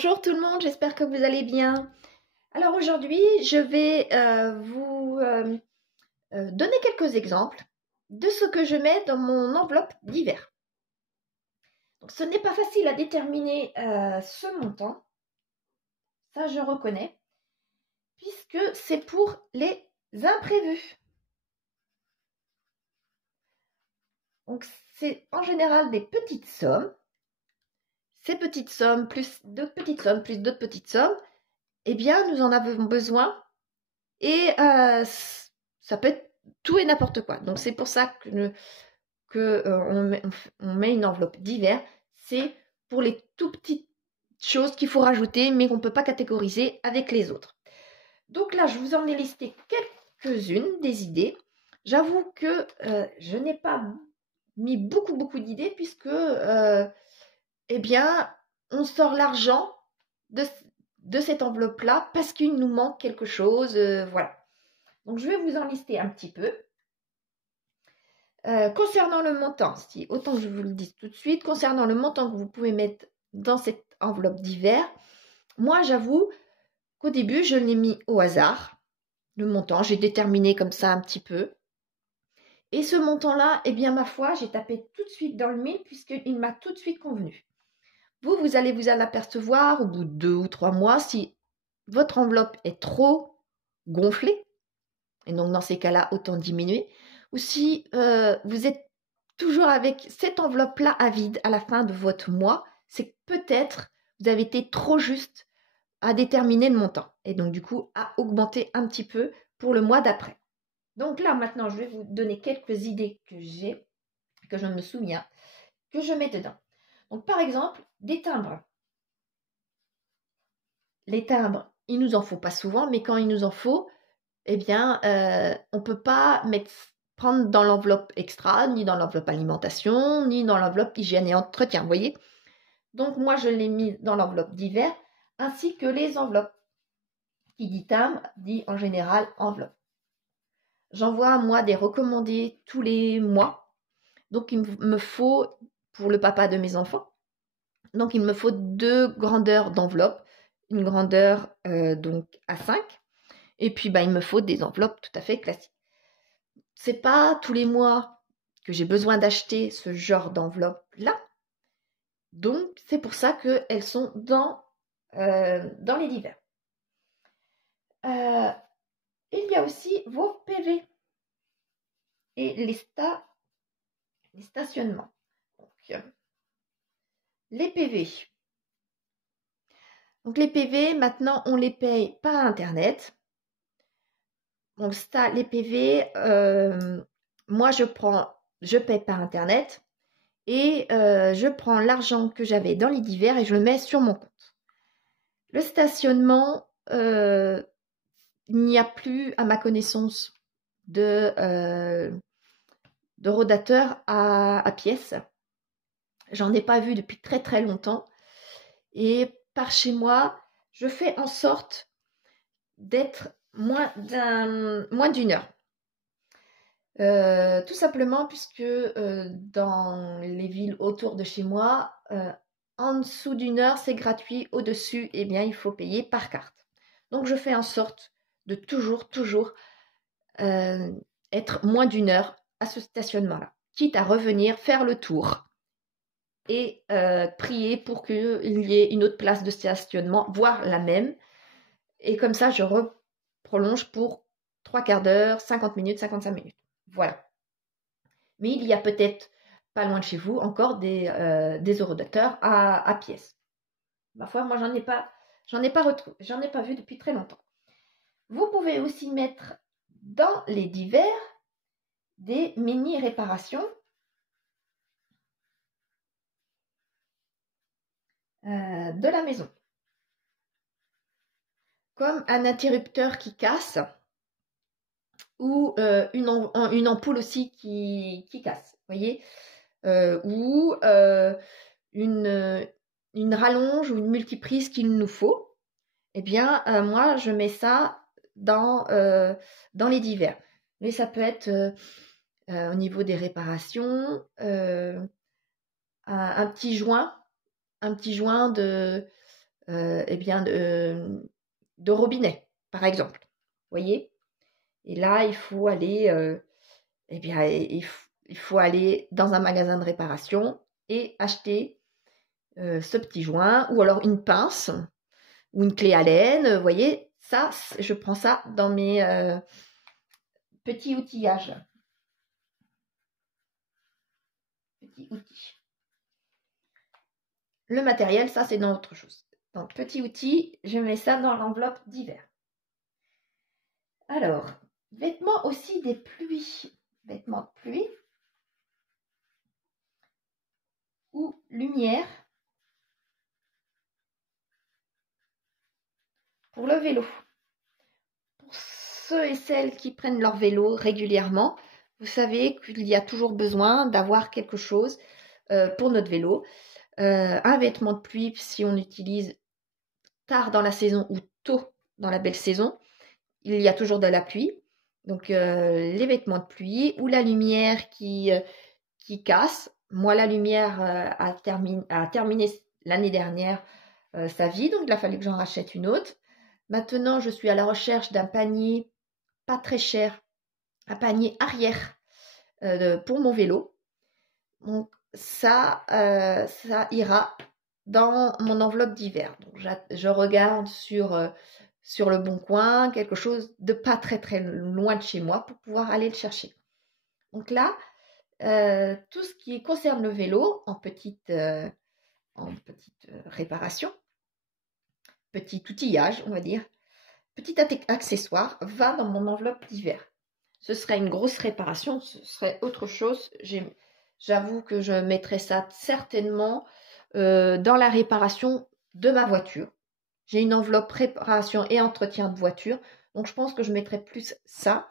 Bonjour tout le monde, j'espère que vous allez bien. Alors aujourd'hui, je vais vous donner quelques exemples de ce que je mets dans mon enveloppe d'hiver. Donc ce n'est pas facile à déterminer ce montant, ça je reconnais, puisque c'est pour les imprévus. Donc c'est en général des petites sommes. Ces petites sommes, plus d'autres petites sommes, plus d'autres petites sommes, eh bien nous en avons besoin. Et ça peut être tout et n'importe quoi. Donc c'est pour ça on met une enveloppe d'hiver. C'est pour les tout petites choses qu'il faut rajouter, mais qu'on ne peut pas catégoriser avec les autres. Donc là, je vous en ai listé quelques-unes des idées. J'avoue que je n'ai pas mis beaucoup d'idées puisque, eh bien, on sort l'argent de cette enveloppe-là parce qu'il nous manque quelque chose, voilà. Donc, je vais vous en lister un petit peu. Concernant le montant, autant que je vous le dise tout de suite, concernant le montant que vous pouvez mettre dans cette enveloppe d'hiver, moi, j'avoue qu'au début, je l'ai mis au hasard. Le montant, j'ai déterminé comme ça un petit peu. Et ce montant-là, eh bien, ma foi, j'ai tapé tout de suite dans le mille puisqu'il m'a tout de suite convenu. Vous allez vous en apercevoir au bout de 2 ou 3 mois si votre enveloppe est trop gonflée. Et donc, dans ces cas-là, autant diminuer. Ou si vous êtes toujours avec cette enveloppe-là à vide à la fin de votre mois, c'est que peut-être vous avez été trop juste à déterminer le montant. Et donc, du coup, à augmenter un petit peu pour le mois d'après. Donc là, maintenant, je vais vous donner quelques idées que j'ai, que je me souviens, que je mets dedans. Donc, par exemple, des timbres. Les timbres, il nous en faut pas souvent, mais quand il nous en faut, eh bien, on ne peut pas prendre dans l'enveloppe extra, ni dans l'enveloppe alimentation, ni dans l'enveloppe hygiène et entretien, vous voyez. Donc, moi, je l'ai mis dans l'enveloppe d'hiver, ainsi que les enveloppes. Qui dit timbre, dit en général enveloppe. J'envoie, moi, des recommandés tous les mois. Donc, il me faut, pour le papa de mes enfants, donc il me faut 2 grandeurs d'enveloppe. Une grandeur donc A5. Et puis, il me faut des enveloppes tout à fait classiques. C'est pas tous les mois que j'ai besoin d'acheter ce genre d'enveloppe-là. Donc, c'est pour ça qu'elles sont dans les divers. Il y a aussi vos PV et les stationnements. Donc, les PV. Donc, les PV, maintenant, on les paye par Internet. Donc, ça, les PV, moi, je paye par Internet et je prends l'argent que j'avais dans les divers et je le mets sur mon compte. Le stationnement, il n'y a plus, à ma connaissance, de rodateur à pièces. J'en ai pas vu depuis très longtemps. Et par chez moi, je fais en sorte d'être moins d'une heure. Tout simplement puisque dans les villes autour de chez moi, en dessous d'une heure, c'est gratuit. Au-dessus, eh bien, il faut payer par carte. Donc, je fais en sorte de toujours être moins d'une heure à ce stationnement-là. Quitte à revenir faire le tour et prier pour qu'il y ait une autre place de stationnement, voire la même. Et comme ça, je prolonge pour 3/4 d'heure, 50 minutes, 55 minutes. Voilà. Mais il y a peut-être pas loin de chez vous encore des horodateurs à pièces. Ma foi, moi j'en ai pas vu depuis très longtemps. Vous pouvez aussi mettre dans les divers des mini réparations de la maison. Comme un interrupteur qui casse ou une ampoule aussi qui casse, vous voyez, ou une rallonge ou une multiprise qu'il nous faut. Eh bien, moi, je mets ça dans les divers. Mais ça peut être au niveau des réparations, un petit joint de eh bien, de robinet, par exemple. Vous voyez? Et là, il faut aller, eh bien, il faut aller dans un magasin de réparation et acheter ce petit joint, ou alors une pince, ou une clé Allen. Vous voyez, ça, je prends ça dans mes petits outillages. Petits outils. Le matériel, ça, c'est dans autre chose. Donc, petit outil, je mets ça dans l'enveloppe d'hiver. Alors, vêtements aussi des pluies. Vêtements de pluie ou lumière pour le vélo. Pour ceux et celles qui prennent leur vélo régulièrement, vous savez qu'il y a toujours besoin d'avoir quelque chose pour notre vélo. Un vêtement de pluie, si on utilise tard dans la saison ou tôt dans la belle saison, il y a toujours de la pluie. Donc les vêtements de pluie ou la lumière qui casse. Moi, la lumière a terminé l'année dernière sa vie, donc il a fallu que j'en rachète une autre. Maintenant, je suis à la recherche d'un panier pas très cher, un panier arrière pour mon vélo. Donc ça ira dans mon enveloppe d'hiver. Donc je regarde sur le Bon Coin quelque chose de pas très très loin de chez moi pour pouvoir aller le chercher. Donc là, tout ce qui concerne le vélo en petite réparation, petit outillage, on va dire, petit accessoire, va dans mon enveloppe d'hiver. Ce serait une grosse réparation, ce serait autre chose. J'avoue que je mettrais ça certainement dans la réparation de ma voiture. J'ai une enveloppe réparation et entretien de voiture, donc je pense que je mettrais plus ça.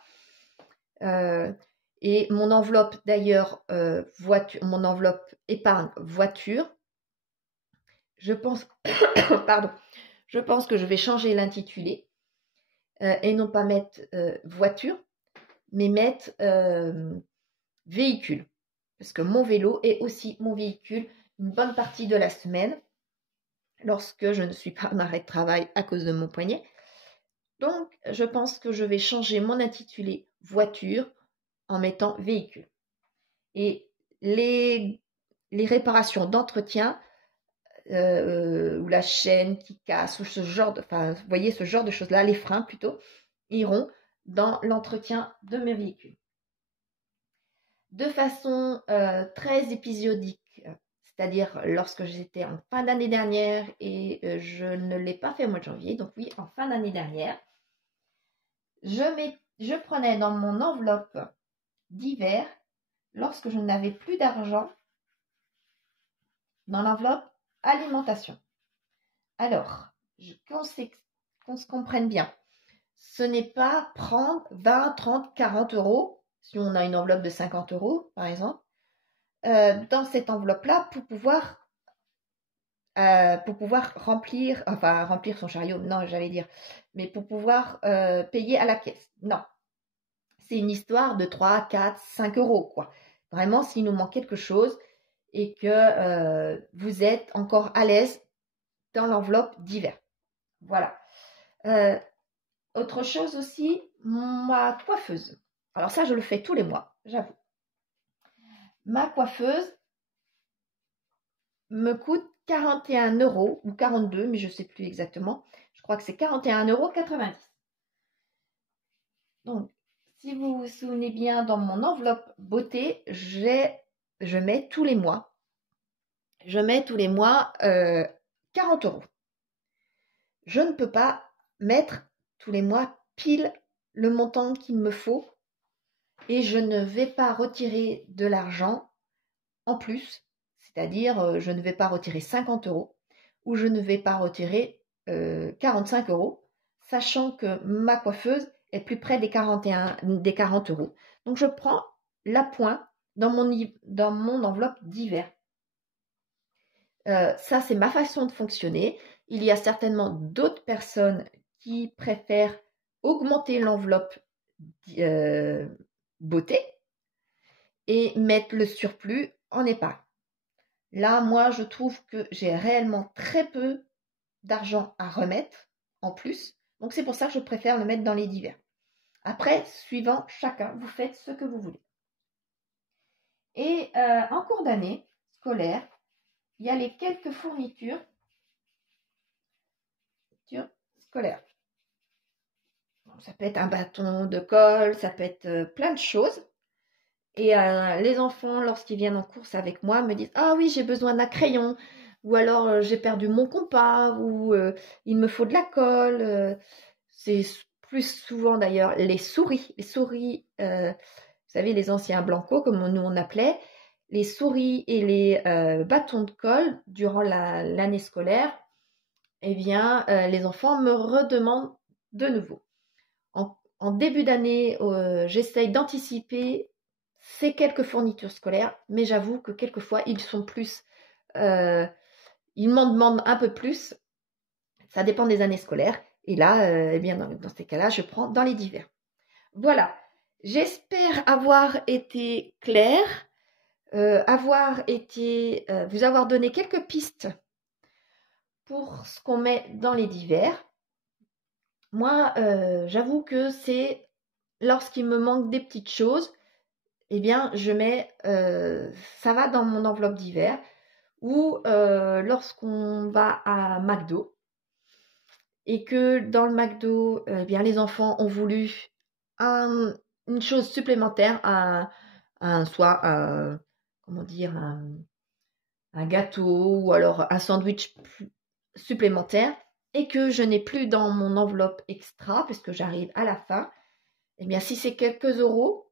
Et mon enveloppe d'ailleurs mon enveloppe épargne voiture, je pense pardon, je pense que je vais changer l'intitulé et non pas mettre voiture, mais mettre véhicule, parce que mon vélo est aussi mon véhicule une bonne partie de la semaine lorsque je ne suis pas en arrêt de travail à cause de mon poignet. Donc je pense que je vais changer mon intitulé voiture en mettant véhicule. Et les réparations d'entretien ou la chaîne qui casse ou ce genre de, enfin, vous voyez ce genre de choses là, les freins plutôt, iront dans l'entretien de mes véhicules. De façon très épisodique, c'est-à-dire lorsque j'étais en fin d'année dernière et je ne l'ai pas fait au mois de janvier, donc oui, en fin d'année dernière, je prenais dans mon enveloppe d'hiver, lorsque je n'avais plus d'argent, dans l'enveloppe alimentation. Alors, qu'on se comprenne bien, ce n'est pas prendre 20, 30, 40 euros, si on a une enveloppe de 50 euros par exemple, dans cette enveloppe-là pour pouvoir remplir son chariot, non, j'allais dire, mais pour pouvoir payer à la caisse. Non, c'est une histoire de 3, 4, 5 euros, quoi. Vraiment, s'il nous manque quelque chose et que vous êtes encore à l'aise dans l'enveloppe d'hiver. Voilà. Autre chose aussi, ma coiffeuse. Alors ça, je le fais tous les mois, j'avoue. Ma coiffeuse me coûte 41 € ou 42, mais je ne sais plus exactement. Je crois que c'est 41,90 €. Donc, si vous vous souvenez bien, dans mon enveloppe beauté, je mets tous les mois. Je mets tous les mois 40 €. Je ne peux pas mettre tous les mois pile le montant qu'il me faut et je ne vais pas retirer de l'argent en plus, c'est-à-dire je ne vais pas retirer 50 € ou je ne vais pas retirer 45 €, sachant que ma coiffeuse est plus près des 40 €. Donc je prends l'appoint dans mon enveloppe d'hiver. Ça, c'est ma façon de fonctionner. Il y a certainement d'autres personnes qui préfèrent augmenter l'enveloppe beauté et mettre le surplus en épargne. Là, moi, je trouve que j'ai réellement très peu d'argent à remettre en plus. Donc c'est pour ça que je préfère le mettre dans les divers. Après, suivant chacun, vous faites ce que vous voulez. Et en cours d'année scolaire, il y a les quelques fournitures scolaires. Donc, ça peut être un bâton de colle, ça peut être plein de choses. Et les enfants, lorsqu'ils viennent en course avec moi, me disent « Ah oui, j'ai besoin d'un crayon » ou alors « J'ai perdu mon compas » ou « Il me faut de la colle ». C'est plus souvent d'ailleurs les souris. Les souris, vous savez, les anciens blancos, comme nous on appelait, les souris et les bâtons de colle durant l'année scolaire, eh bien, les enfants me redemandent de nouveau. En début d'année, j'essaye d'anticiper ces quelques fournitures scolaires, mais j'avoue que quelquefois, ils sont plus... ils m'en demandent un peu plus. Ça dépend des années scolaires. Et là, eh bien, dans ces cas-là, je prends dans les divers. Voilà. J'espère avoir été claire, vous avoir donné quelques pistes pour ce qu'on met dans les divers. Moi, j'avoue que c'est lorsqu'il me manque des petites choses, eh bien, je mets, ça va dans mon enveloppe d'hiver. Ou lorsqu'on va à McDo et que dans le McDo, eh bien, les enfants ont voulu une chose supplémentaire, soit comment dire, un gâteau ou alors un sandwich supplémentaire et que je n'ai plus dans mon enveloppe extra puisque j'arrive à la fin, eh bien, si c'est quelques euros,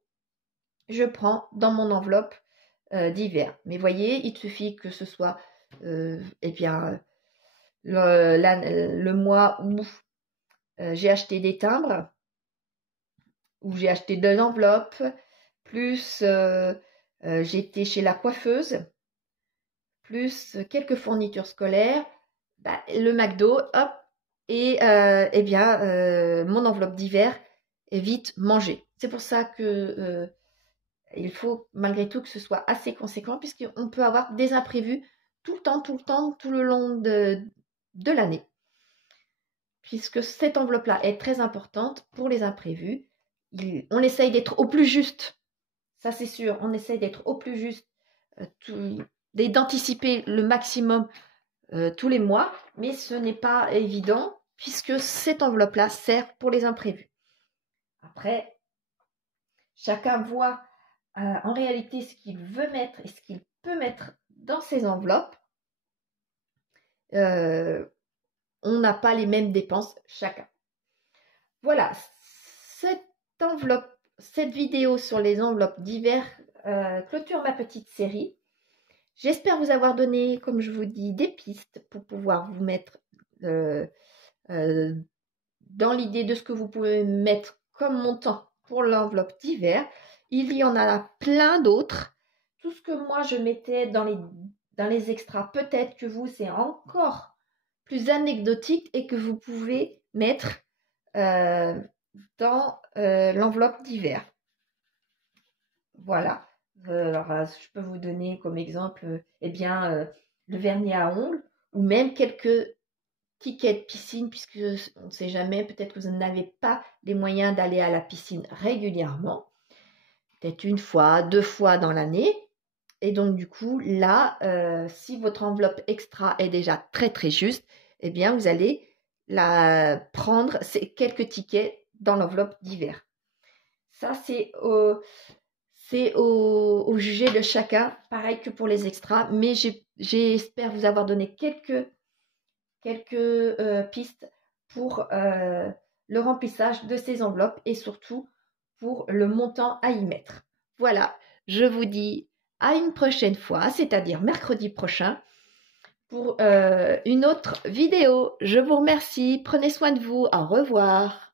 je prends dans mon enveloppe d'hiver. Mais voyez, il suffit que ce soit eh bien, le mois où j'ai acheté des timbres, où j'ai acheté 2 enveloppes, plus j'étais chez la coiffeuse, plus quelques fournitures scolaires, bah, le McDo, hop, et eh bien, mon enveloppe d'hiver est vite mangée. C'est pour ça que il faut malgré tout que ce soit assez conséquent puisqu'on peut avoir des imprévus tout le temps, tout le long de l'année. Puisque cette enveloppe-là est très importante pour les imprévus. On essaye d'être au plus juste. Ça, c'est sûr. On essaye d'être au plus juste, d'anticiper le maximum tous les mois. Mais ce n'est pas évident puisque cette enveloppe-là sert pour les imprévus. Après, chacun voit en réalité ce qu'il veut mettre et ce qu'il peut mettre dans ses enveloppes. On n'a pas les mêmes dépenses chacun. Voilà, cette vidéo sur les enveloppes d'hiver clôture ma petite série. J'espère vous avoir donné, comme je vous dis, des pistes pour pouvoir vous mettre dans l'idée de ce que vous pouvez mettre comme montant pour l'enveloppe d'hiver. Il y en a plein d'autres. Tout ce que moi je mettais dans les extras, peut-être que vous, c'est encore plus anecdotique et que vous pouvez mettre dans l'enveloppe d'hiver. Voilà. Alors, je peux vous donner comme exemple eh bien, le vernis à ongles ou même quelques tickets de piscine puisque on ne sait jamais, peut-être que vous n'avez pas les moyens d'aller à la piscine régulièrement. Peut-être 1 fois, 2 fois dans l'année. Et donc, du coup, là, si votre enveloppe extra est déjà très, très juste, eh bien, vous allez prendre ces quelques tickets dans l'enveloppe d'hiver. Ça, c'est au jugé de chacun, pareil que pour les extras. Mais j'espère vous avoir donné quelques pistes pour le remplissage de ces enveloppes et surtout pour le montant à y mettre. Voilà, je vous dis à une prochaine fois, c'est-à-dire mercredi prochain, pour une autre vidéo. Je vous remercie, prenez soin de vous, au revoir.